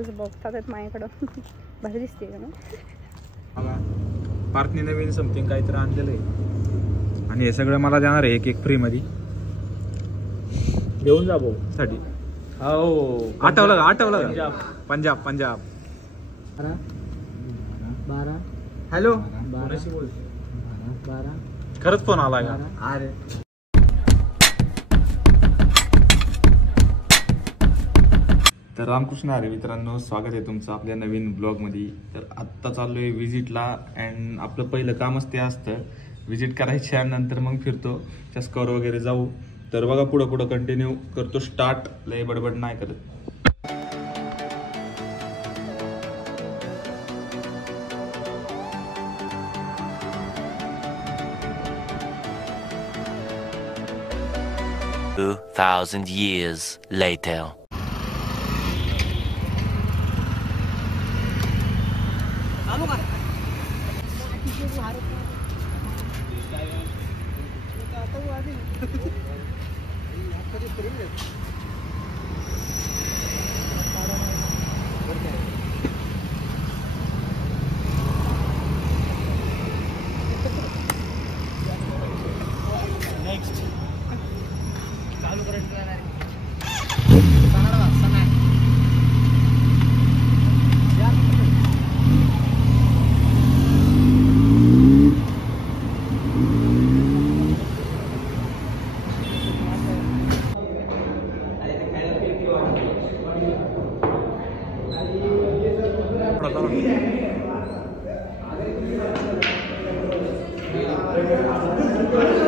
People's बघतात आहेत माझ्याकडं. भारी दिसते का ना. पार्थने नवीन समथिंग काहीतरी आणलेलं आहे आणि हे सगळं मला देणार आहे एक फ्री मध्ये. घेऊन जा भाऊ साठी. हो आठवलं का? पंजाब 12 हॅलो 12 खरंच फोन आला का? अरे तर रामकृष्ण हरी मित्रांनो, स्वागत आहे तुमचं आपल्या नवीन ब्लॉगमध्ये. तर आत्ता चाललो आहे विजिटला अँड आपलं पहिलं कामच ते असतं विजिट करायच्या नंतर मग फिरतो चस्कावर वगैरे जाऊ. तर बघा पुढं कंटिन्यू करतो स्टार्ट. लय बडबड नाही करत. $2,000 years later.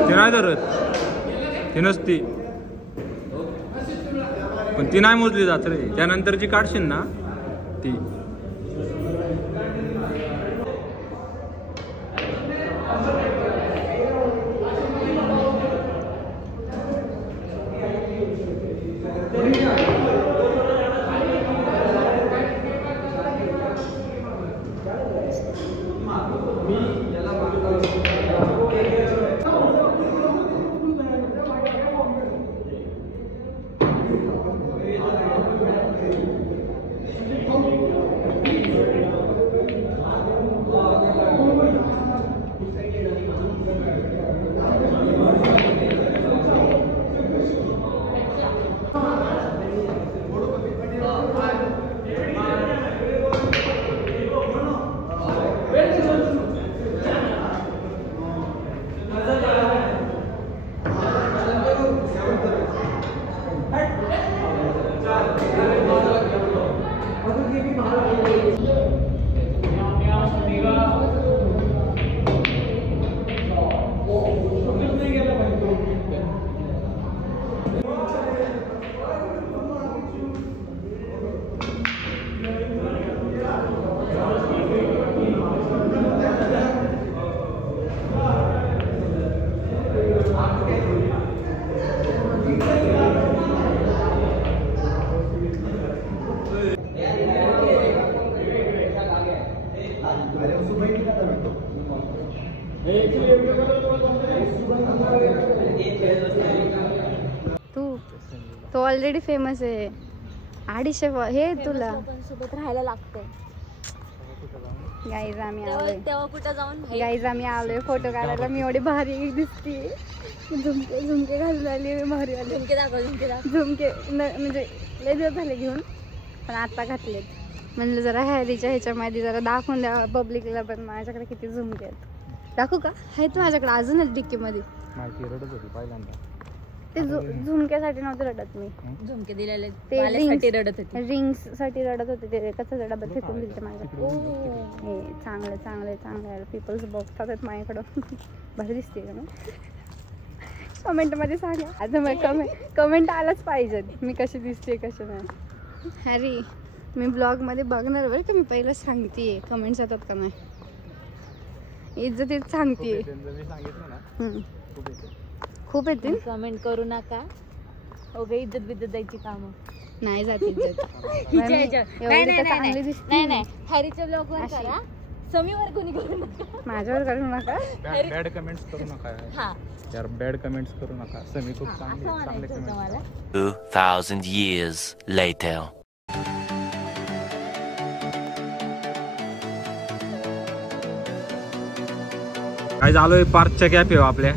ती नाही धरत, ती नसती, पण ती नाही मोजली जात रे. त्यानंतर जी काढशील ना ती. तो ऑलरेडी फेमस आहे. 250 हे तुला सोबत राहायला लागतंय. गाईज आम्ही आलोय. तेव्हा कुठं जाऊन गाईज आम्ही आलोय फोटो काढायला. मी एवढी भारी दिसते. झुमके घालून आली भारी आले. झुमके म्हणजे लय दिवस झाले घेऊन, पण आता घातलेत. म्हणलं जरा हॅरीच्या ह्याच्यामध्ये जरा दाखवून द्या पब्लिकला. पण माझ्याकडे किती झुमके आहेत दाखवू का? आहेत माझ्याकडे अजूनच डिक्कीमध्ये. रडत होती पहिल्यांदा. ते झुमक्यासाठी नव्हते रडत मी. झुमके दिलेले ते रडत होते. रिंग्स साठी रडत होते. ते कच्चा डब्यात फेकून दिले माझ्याकडे. हे चांगले पीपल्स बघतात आहेत माझ्याकडं. भारी दिसते का ना. कमेंट मध्ये सांगा. आता मग कमेंट आलाच पाहिजे मी कशी दिसते कशी नाही. हॅरी मी ब्लॉग मध्ये बघणार बरं का. मी पहिलं सांगतेय कमेंट्स येतात का नाही. इज्जतीत सांगतेय. खूप येतील. कमेंट करू नका. ओके इज्जत बिज्जत द्यायची काम नाही जात इज्जत. नाही हॅरीच्या ब्लॉग वर करा. समीवर कोणी करू नका. माझ्यावर करू नका. बॅड कमेंट्स करू नका यार. बॅड कमेंट्स करू नका. समी खूप चांगले कमेंट्स. 2,000 years later. काय झालोय पार्कच्या कॅफे आपल्या.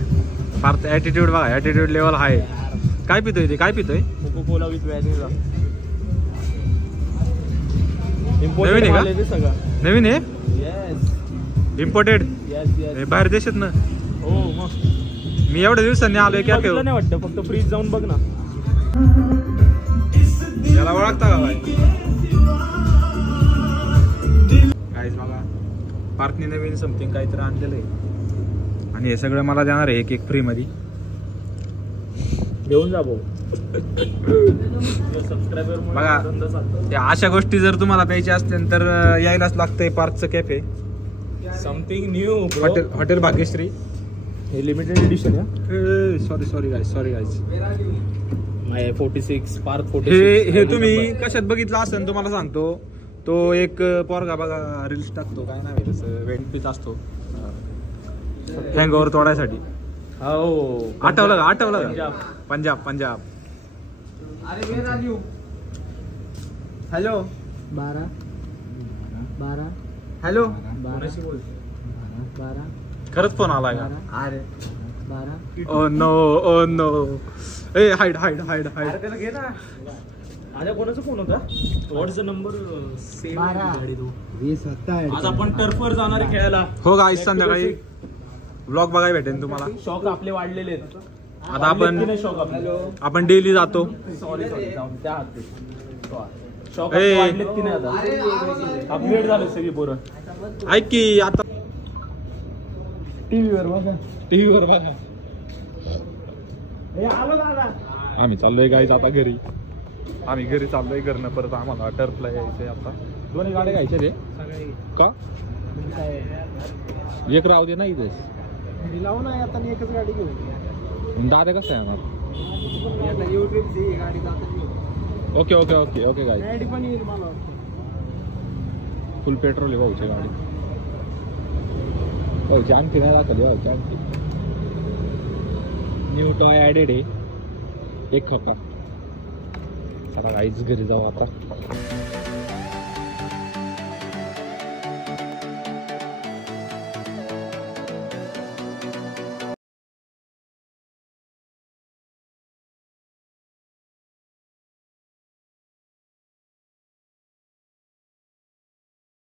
पार्क ॲटिट्यूड बघा, ॲटिट्यूड लेवल हाय. काय पितोय ते, काय पितोय? Coca cola with vanilla. नवीन आहे का? सगळं नवीन आहे, येस इम्पोर्टेड. Yes yes. बाहेर देशात ना. हो मग मी एवढ्या दिवसांनी आलोय कॅफे. नाही वाटतं, फक्त फ्रीज जाऊन बघ ना. याला ओळखता का बाई? काहीच बघा, पार्कने नवीन समथिंग काहीतरी आणलेलं आहे आणि हे सगळं मला देणार आहे एक फ्री मध्ये. घेऊन जा भाऊ. सबस्क्रायबर बघा, त्या अशा गोष्टी जर तुम्हाला प्यायच्या असतील तर यायलाच लागतंय पार्कचं cafe. Something new. Hotel Bhagyashree. हे लिमिटेड एडिशन आहे. Sorry guys. My 46 park 46. हे तुम्ही कशात बघितलं असेल तुम्हाला सांगतो. तो एक पोरगा बघा रील्स टाकतो, काय नाव आहे तसं, वेंटीच असतो हँगओव्हर तोडायसाठी. हो आठवलं का? पंजाब. Hello 12 hello. 12 खरंच फोन आलाय का? अरे 12 ओ नो ए हाईड त्याला घे ना. आजा कोणाचा फोन होता? व्हॉट्स द नंबर? सेम 12 गाडी तू. 20 27 आज आपण टर्फवर जाणार आहे खेळायला. हो गाईज, संध्याकाळी ब्लॉग बघायला भेटेल तुम्हाला. शॉक आपले वाढलेले आहेत. आता शॉक आपले. आपण डेली जातो. सॉरी जाऊन त्या हात. शॉक ए. वाढलेत की नाही आता? अपग्रेड झाले सगळी पोरं. ऐक की आता टीव्हीवर बघा. आलो दादा. आम्ही चाललोय गाईज आता घरी. आम्ही घरी चाललोय घरनं. परत आम्हाला टर्फला यायचंय. आता दोन्ही गाड्या घ्यायच्या रे का? एक राहू दे ना इथेच. लावू ना आता एकच गाडी घेऊ. दादा कसं आहे आम्हाला? गाडी जात ओके गाईज. गाडी पण येईल मला. फुल पेट्रोल आहे भाऊची गाडी. भाऊची आणखी नाही दाखवली. भाऊची आणखी न्यू टॉय ॲडेड आहे. एक खपा. चला गाईज घरी जाऊ आता.